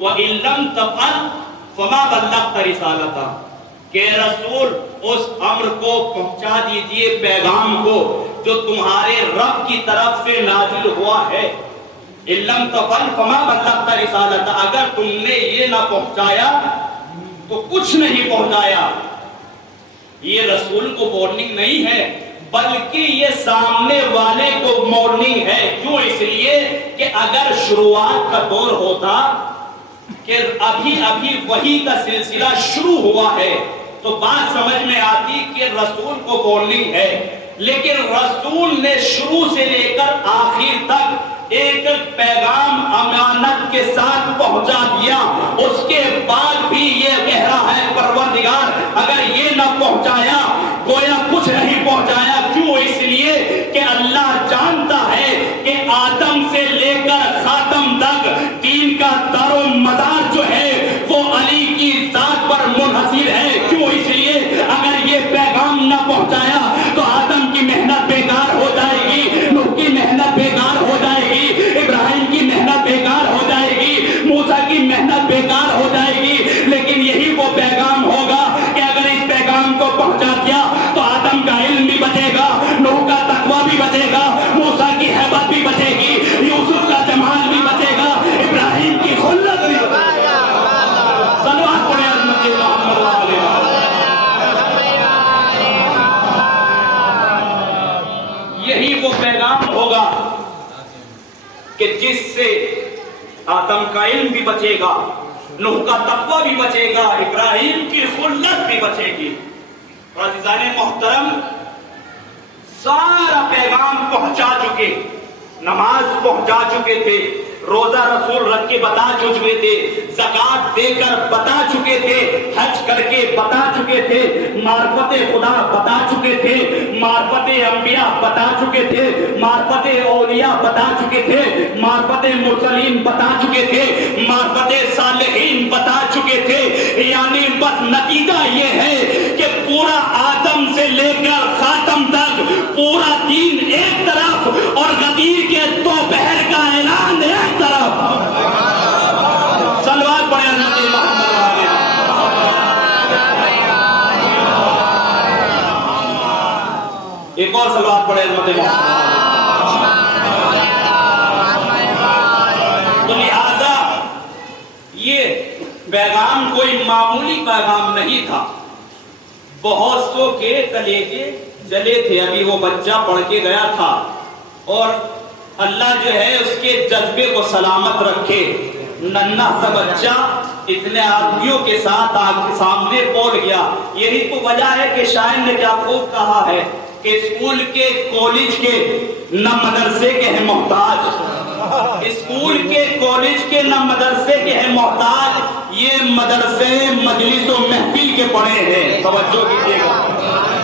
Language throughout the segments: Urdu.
وَإِن لَّمْ تَفْعَلْ فَمَا بَلَّغْتَ رِسَالَتَهُ، کہ رسول اس امر کو پہنچا دیجئے، پیغام کو جو تمہارے رب کی طرف سے نازل ہوا ہے۔ إِن لَّمْ تَفْعَلْ فَمَا بَلَّغْتَ رِسَالَتَهُ، اگر تم نے یہ نہ پہنچایا تو کچھ نہیں پہنچایا۔ یہ رسول کو وارننگ نہیں ہے بلکہ یہ سامنے والے کو وارننگ ہے۔ کیوں؟ اس لیے کہ اگر شروعات کا دور ہوتا کہ ابھی وحی کا سلسلہ شروع ہوا ہے تو بات سمجھ میں آتی کہ رسول کو وارننگ ہے، لیکن رسول نے شروع سے لے کر آخر تک ایک پیغام امانت کے ساتھ پہنچا دیا۔ اس کے بعد بھی یہ کہہ رہا ہے پروردگار اگر یہ نہ پہنچایا گویا کچھ نہیں پہنچایا۔ کیوں؟ اس لیے کہ اللہ جانتا ہے کہ آدم سے لے کر خاتم تک دین کا دار و مدار جو ہے وہ علی کی ذات پر منحصر ہے۔ کیوں؟ اس لیے اگر یہ پیغام نہ پہنچایا تو آدم کی محنت بیکار ہو جائے گی، نوح کی محنت بیکار ہو جائے گی، ابراہیم کی محنت بیکار ہو جائے گی، موسیٰ کی محنت بیکار ہو جائے گی۔ لیکن یہی وہ پیغام ہوگا کہ اگر اس پیغام کو پہنچا دیا تو آدم کا علم بھی بچے گا، نوح کا تقویٰ بھی بچے گا، موسیٰ کی ہیبت بھی بچے گی، یوسف کا جمال بھی بچے گا، ابراہیم کی خلت بھی بچے گا۔ صلوات پڑھیں حضرت محمد علیہ وسلم۔ یہی وہ پیغام ہوگا کہ جس سے آدم کا علم بھی بچے گا، نوح کا تقویٰ بھی بچے گا، ابراہیم کی خلت بھی بچے گی۔ عزیزان محترم، سارا پیغام پہنچا چکے، نماز پہنچا چکے تھے، روزہ رسول رکھ کے بتا چکے تھے، زکوٰۃ دے کر بتا چکے تھے، حج کر کے بتا چکے تھے، معرفت خدا بتا چکے تھے، معرفت انبیاء بتا چکے تھے، معرفت اولیاء بتا چکے تھے، معرفت مرسلین بتا چکے تھے، معرفت صالحین بتا چکے تھے۔ یعنی بس نتیجہ یہ ہے کہ پورا آدم سے لے کر خاتم تک پورا دین ایک طرف اور غدیر کے دوپہر کا اعلان ایک طرف۔ صلوات پڑھیں حضرت محمد علیہ۔ ایک اور صلوات پڑھیں حضرت محمد۔ تو لہذا یہ پیغام کوئی معمولی پیغام نہیں تھا، بہت سو کے کلیجے جلے تھے۔ ابھی وہ بچہ پڑھ کے گیا تھا اور اللہ جو ہے اس کے جذبے کو سلامت رکھے، ننھا سا بچہ اتنے آدمیوں کے ساتھ سامنے بول گیا۔ یہی تو وجہ ہے کہ شاعر نے کیا خوب کہا ہے کہ اسکول کے کالج کے نہ مدرسے کے ہیں محتاج، اسکول کے کالج کے نہ مدرسے کے ہیں محتاج، یہ مدرسے مجلس و محفل کے پڑھے ہیں۔ توجہ کیجیے گا،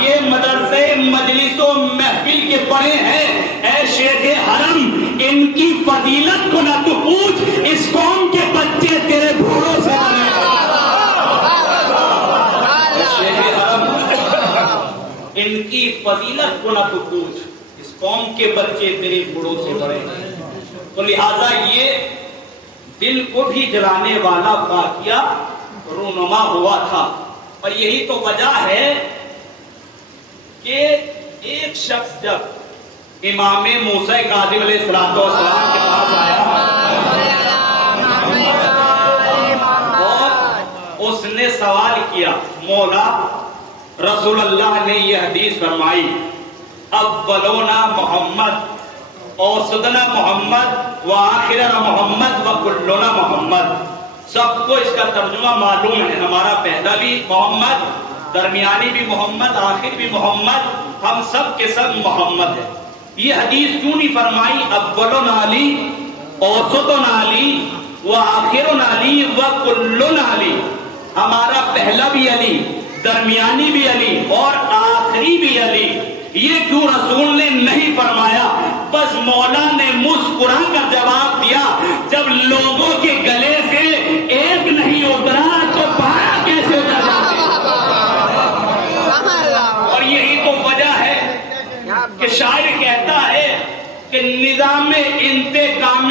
یہ مدرسے مجلس و محفل کے پڑھے ہیں۔ اے شیخ حرم ان کی فضیلت کو نہ تو پوچھ، اس قوم کے بچے تیرے بھوڑوں سے بنے۔ شیخ حرم ان کی فضیلت کو نہ تو پوچھ، اس قوم کے بچے تیرے بھوڑوں سے بڑے۔ تو لہذا یہ دل کو بھی جلانے والا واقعہ رونما ہوا تھا، اور یہی تو وجہ ہے کہ ایک شخص جب امام موسیٰ کاظم علیہ السلام کے پاس آیا اور اس نے سوال کیا، مولا رسول اللہ نے یہ حدیث فرمائی اولنا محمد اوسطنا محمد وآخرنا محمد وکلنا محمد۔ سب کو اس کا ترجمہ معلوم ہے، ہمارا پہلا بھی محمد، درمیانی بھی محمد، آخر بھی محمد، ہم سب کے سب محمد ہیں۔ یہ حدیث کیوں نہیں فرمائی اولنا علی اوسطنا علی وآخرنا علی وکلنا علی؟ ہمارا پہلا بھی علی، درمیانی بھی علی اور آخری بھی علی۔ یہ کیوں رسول نے نہیں فرمایا؟ بس مولا نے مسکرا کر جواب دیا، جب لوگوں کے گلے سے ایک نہیں اترا تو بارہ کیسے اترا؟ اور یہی تو وجہ ہے کہ شاعر کہتا ہے کہ نظام انتقام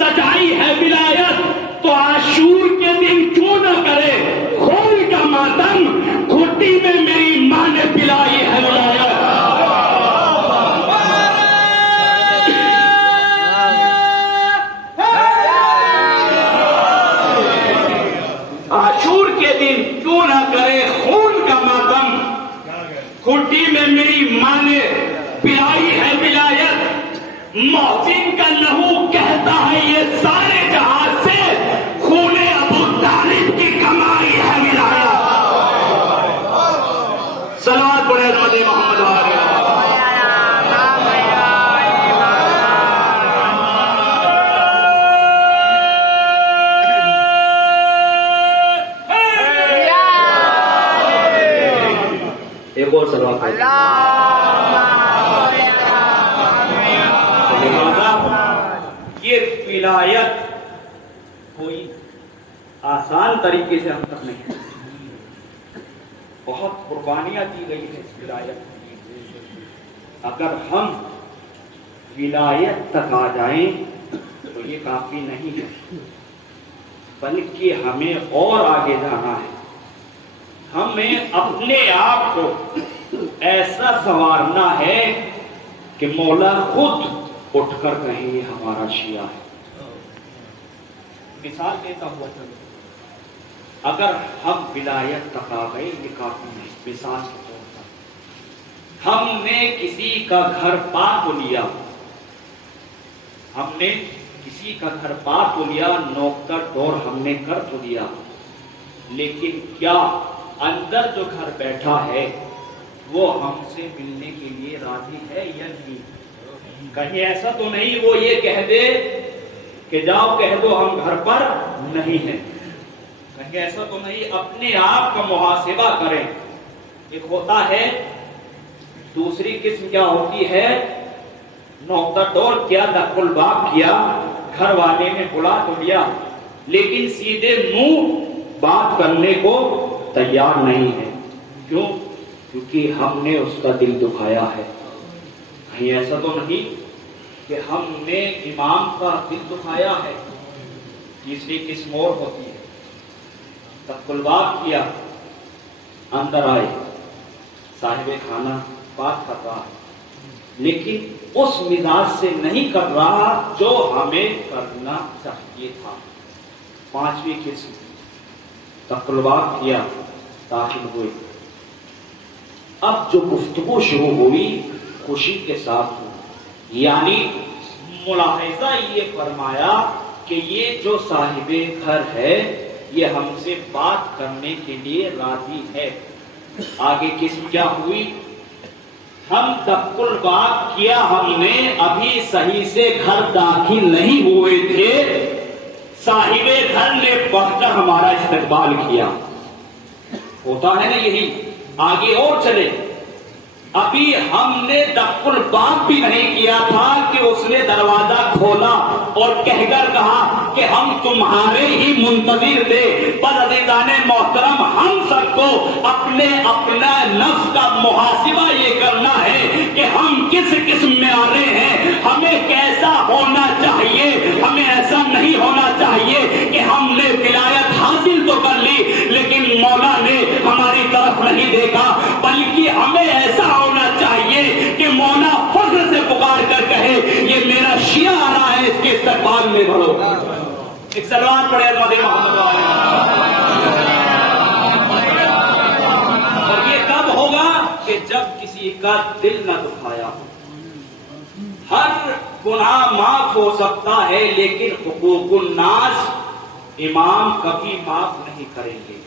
سچائی ہے ولایت تو عاشور کے دن کیوں نہ کرے خون کا ماتم، گھٹی میں میری ماں نے پلائی ہے ولایت۔ عاشور کے دن کیوں نہ کرے خون کا ماتم، گھٹی میں میری ماں نے پلائی ہے ولایت۔ محسن کا لہو کہتا ہے یہ سارے جہاز سے خون ابو طالب کی کمائی ہے ولایت۔ صلوات پڑھے احمد محمد والے۔ ایک اور صلوات پڑھے۔ یہ ولایت کوئی آسان طریقے سے ہم تک نہیں، بہت قربانیاں دی گئی ہے اس ولایت۔ اگر ہم ولایت تک آ جائیں تو یہ کافی نہیں ہے، بلکہ ہمیں اور آگے جانا ہے۔ ہمیں اپنے آپ کو ایسا سنوارنا ہے کہ مولا خود اٹھ کر کہیں یہ ہمارا شیعہ ہے۔ مثال دیتا ہوا چلو، اگر ہم ولایت تک آ گئے یہ کافی نہیں۔ مثال کے طور پر ہم نے کسی کا گھر پا تو لیا، ہم نے کسی کا گھر پا تو لیا، نوکر ڈور ہم نے کر تو دیا، لیکن کیا اندر جو گھر بیٹھا ہے وہ ہم سے ملنے کے لیے راضی ہے یا نہیں؟ کہیں ایسا تو نہیں وہ یہ کہہ دے کہ جاؤ کہہ دو ہم گھر پر نہیں ہیں؟ کہیں ایسا تو نہیں؟ اپنے آپ کا محاسبہ کریں۔ ایک ہوتا ہے، دوسری قسم کیا ہوتی ہے، نوکر ڈور کیا، دق الباب کیا، گھر والے نے بلا تو لیا لیکن سیدھے منہ بات کرنے کو تیار نہیں ہے۔ کیوں؟ کیونکہ ہم نے اس کا دل دکھایا ہے۔ کہیں ایسا تو نہیں کہ ہم نے امام کا دل دکھایا ہے؟ تیسری قسم اور ہوتی ہے، دق الباب کیا، اندر آئے، صاحب کھانا بات کر رہا لیکن اس مزاج سے نہیں کر رہا جو ہمیں کرنا چاہیے تھا۔ پانچویں قسم، دق الباب کیا، داخل ہوئے، اب جو گفتگو شروع ہوئی خوشی کے ساتھ ہوئی، یعنی ملاحظہ یہ فرمایا کہ یہ جو صاحب گھر ہے یہ ہم سے بات کرنے کے لیے راضی ہے۔ آگے قسم کیا ہوئی، ہم دق الباب کیا، ہم نے ابھی صحیح سے گھر داخل نہیں ہوئے تھے، صاحب گھر نے بڑھ کر ہمارا استقبال کیا۔ ہوتا ہے نا یہی۔ آگے اور چلے، ابھی ہم نے دق الباب بھی نہیں کیا تھا کہ اس نے دروازہ کھولا اور کہہ کر کہا کہ ہم تمہارے ہی منتظر تھے۔ بس عزیزان محترم، ہم سب کو اپنے اپنا نفس کا محاسبہ یہ کرنا ہے کہ ہم کس قسم میں آ رہے ہیں، ہمیں کیسا ہونا چاہیے۔ ہمیں ایسا نہیں ہونا چاہیے کہ ہم نے ولایت حاصل تو کر لی لیکن مولا نے ہماری طرف نہیں دیکھا، بلکہ ہمیں ایسا ہونا چاہیے کہ مولا فخر سے پکار کر کہے یہ میرا شیعہ آ رہا ہے، اس کے استقبال میں بڑھو۔ ایک صلوات پڑھے احمد محمد والے۔ اور یہ کب ہوگا کہ جب کسی کا دل نہ دکھایا ہو۔ ہر گناہ معاف ہو سکتا ہے لیکن حقوق الناس امام کبھی معاف نہیں کریں گے۔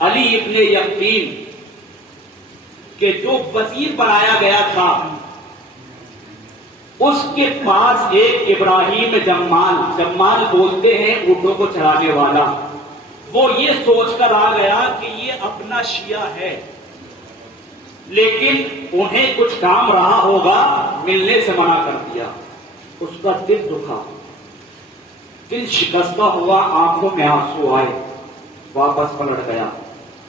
علی ابن یقین کہ جو وزیر بنایا گیا تھا، اس کے پاس ایک ابراہیم جمال بولتے ہیں اونٹوں کو چرانے والا، وہ یہ سوچ کر آ گیا کہ یہ اپنا شیعہ ہے لیکن انہیں کچھ کام رہا ہوگا، ملنے سے منع کر دیا۔ اس کا دل دکھا، دل شکستہ ہوا، آنکھوں میں آنسو آئے، واپس پلٹ گیا۔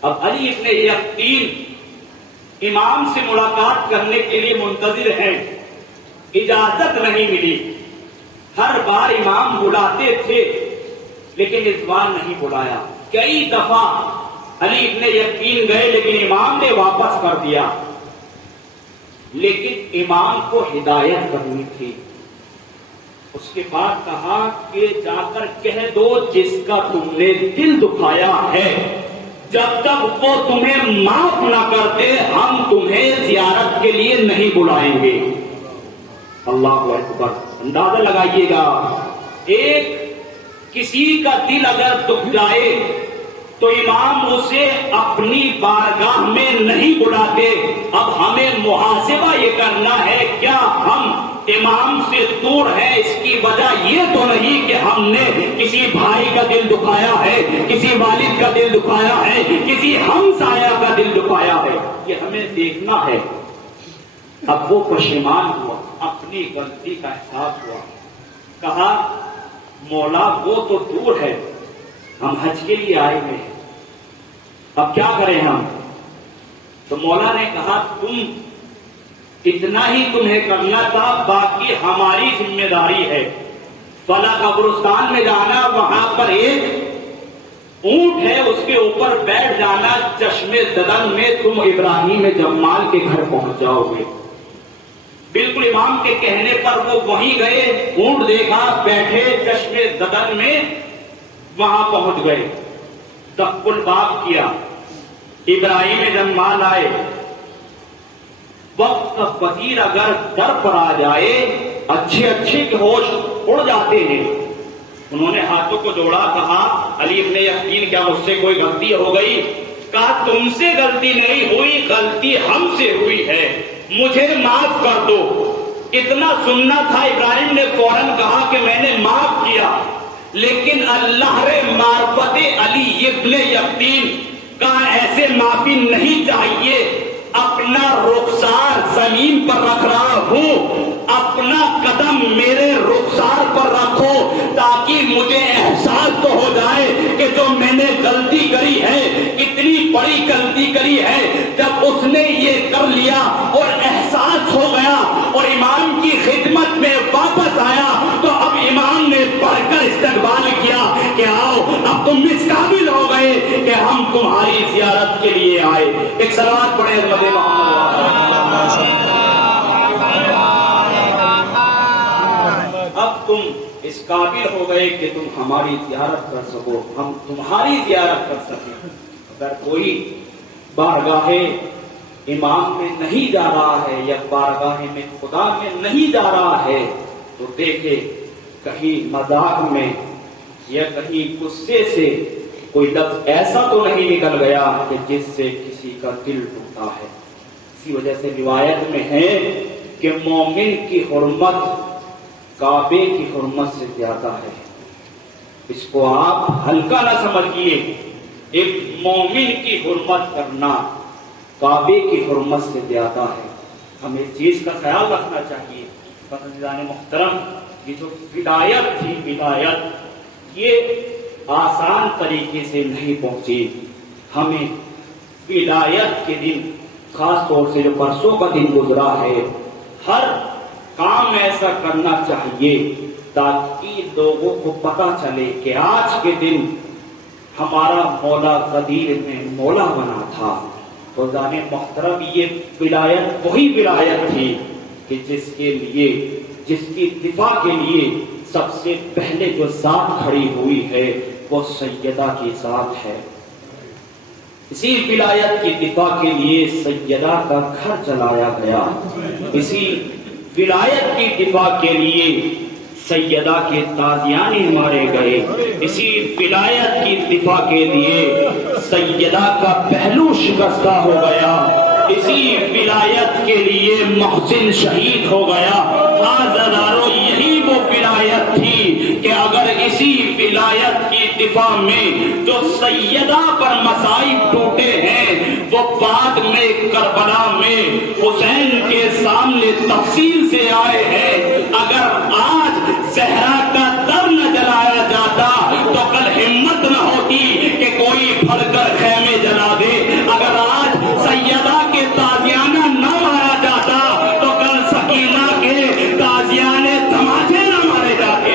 اب علی ابن یقین امام سے ملاقات کرنے کے لیے منتظر ہیں، اجازت نہیں ملی۔ ہر بار امام بلاتے تھے لیکن اس بار نہیں بلایا. کئی دفعہ علی ابن یقین گئے لیکن امام نے واپس کر دیا. لیکن امام کو ہدایت کرنی تھی. اس کے بعد کہا کہ جا کر کہہ دو جس کا تم نے دل دکھایا ہے جب تک وہ تمہیں معاف نہ کرتے ہم تمہیں زیارت کے لیے نہیں بلائیں گے. اللہ اکبر. اندازہ لگائیے گا, ایک کسی کا دل اگر دکھ جائے تو امام اسے اپنی بارگاہ میں نہیں بلاتے. اب ہمیں محاسبہ یہ کرنا ہے, کیا ہم امام سے دور ہے اس کی وجہ یہ تو نہیں کہ ہم نے کسی بھائی کا دل دکھایا ہے, کسی والد کا دل دکھایا ہے, کسی ہمسایہ کا دل دکھایا ہے. یہ ہمیں دیکھنا ہے. اب وہ پشیمان ہوا, اپنی غلطی کا احساس ہوا, کہا مولا وہ تو دور ہے, ہم حج کے لیے آئے ہوئے ہیں, اب کیا کریں ہم. تو مولا نے کہا تم اتنا ہی تمہیں کرنا تھا, باقی ہماری ذمہ داری ہے. فلاں قبرستان میں جانا, وہاں پر ایک اونٹ ہے اس کے اوپر بیٹھ جانا, چشمے زدن میں تم ابراہیم جمال کے گھر پہنچ جاؤ گے. بالکل امام کے کہنے پر وہ وہیں گئے, اونٹ دیکھا, بیٹھے, چشمے زدن میں وہاں پہنچ گئے. دق الباب کیا, ابراہیم جمال آئے. وقت کا وزیر اگر در پر آ جائے اچھے اچھے کے ہوش اڑ جاتے ہیں. انہوں نے ہاتھوں کو جوڑا, کہا علی ابن یقین کیا مجھ سے کوئی غلطی ہو گئی؟ کہا تم سے غلطی نہیں ہوئی, غلطی ہم سے ہوئی ہے, مجھے معاف کر دو. اتنا سننا تھا. ابراہیم نے فوراً کہا کہ میں نے معاف کیا, لیکن اللہ رے معرفت علی ابن یقین کا ایسے معافی نہیں چاہیے. اپنا رخسار زمین پر رکھ رہا ہوں, اپنا قدم میرے رخسار پر رکھو تاکہ مجھے احساس تو ہو جائے کہ جو میں نے غلطی کری ہے اتنی بڑی غلطی کری ہے. جب اس نے یہ کر لیا اور احساس ہو گیا اور امام کی خدمت میں واپس آیا تو اب امام نے پڑھ کر استقبال کیا کہ آؤ اب تم اس قابل ہو گئے کہ ہم تمہاری زیارت کے لیے آئے. ایک صلوات پڑھے محمد. اب تم اس قابل ہو گئے کہ تم ہماری زیارت کر سکو, ہم تمہاری زیارت کر سکیں. اگر کوئی بارگاہ امام میں نہیں جا رہا ہے یا بارگاہ میں خدا میں نہیں جا رہا ہے تو دیکھے کہیں مذاق میں یا کہیں غصے سے کوئی لفظ ایسا تو نہیں نکل گیا کہ جس سے کسی کا دل ٹوٹا ہے. اسی وجہ سے روایت میں ہے کہ مومن کی حرمت کعبے کی حرمت سے زیادہ ہے. اس کو آپ ہلکا نہ سمجھیے. ایک مومن کی حرمت کرنا کعبے کی حرمت سے زیادہ ہے. ہمیں اس چیز کا خیال رکھنا چاہیے. عزیزان محترم, یہ جو ولایت تھی, ولایت یہ آسان طریقے سے نہیں پہنچی. ہمیں ولایت کے دن, خاص طور سے جو برسوں کا دن گزرا ہے, ہر کام ایسا کرنا چاہیے تاکہ لوگوں کو پتہ چلے کہ آج کے دن ہمارا مولا غدیر میں مولا بنا تھا. تو جانے محترم, یہ ولایت وہی ولایت تھی کہ جس کے لیے, جس کی دفاع کے لیے سب سے پہلے جو ذات کھڑی ہوئی ہے وہ سیدہ کی ذات ہے. اسی ولایت کی دفاع کے لیے سیدہ کا گھر جلایا گیا. اسی ولایت کی دفاع کے لیے سیدہ کے تازیانے مارے گئے. اسی ولایت کی دفاع کے لیے سیدہ کا پہلو شکستہ ہو گیا. اسی ولایت کے لیے محسن شہید ہو گیا. آزادارو, یہی وہ ولایت تھی کہ اگر اسی ولایت کی دفاع میں جو سیدہ پر مصائب ٹوٹے ہیں وہ بعد میں کربلا میں حسین کے سامنے تفصیل سے آئے ہیں, اگر آج زہرا کا در نہ جلایا جاتا تو کل ہمت نہ ہوتی کہ کوئی پھڑ کر خیمے جلا دے. اگر آج سیدہ کے تازیانہ نہ مارا جاتا تو کل سکینہ کے تازیانے تماچے نہ مارے جاتے.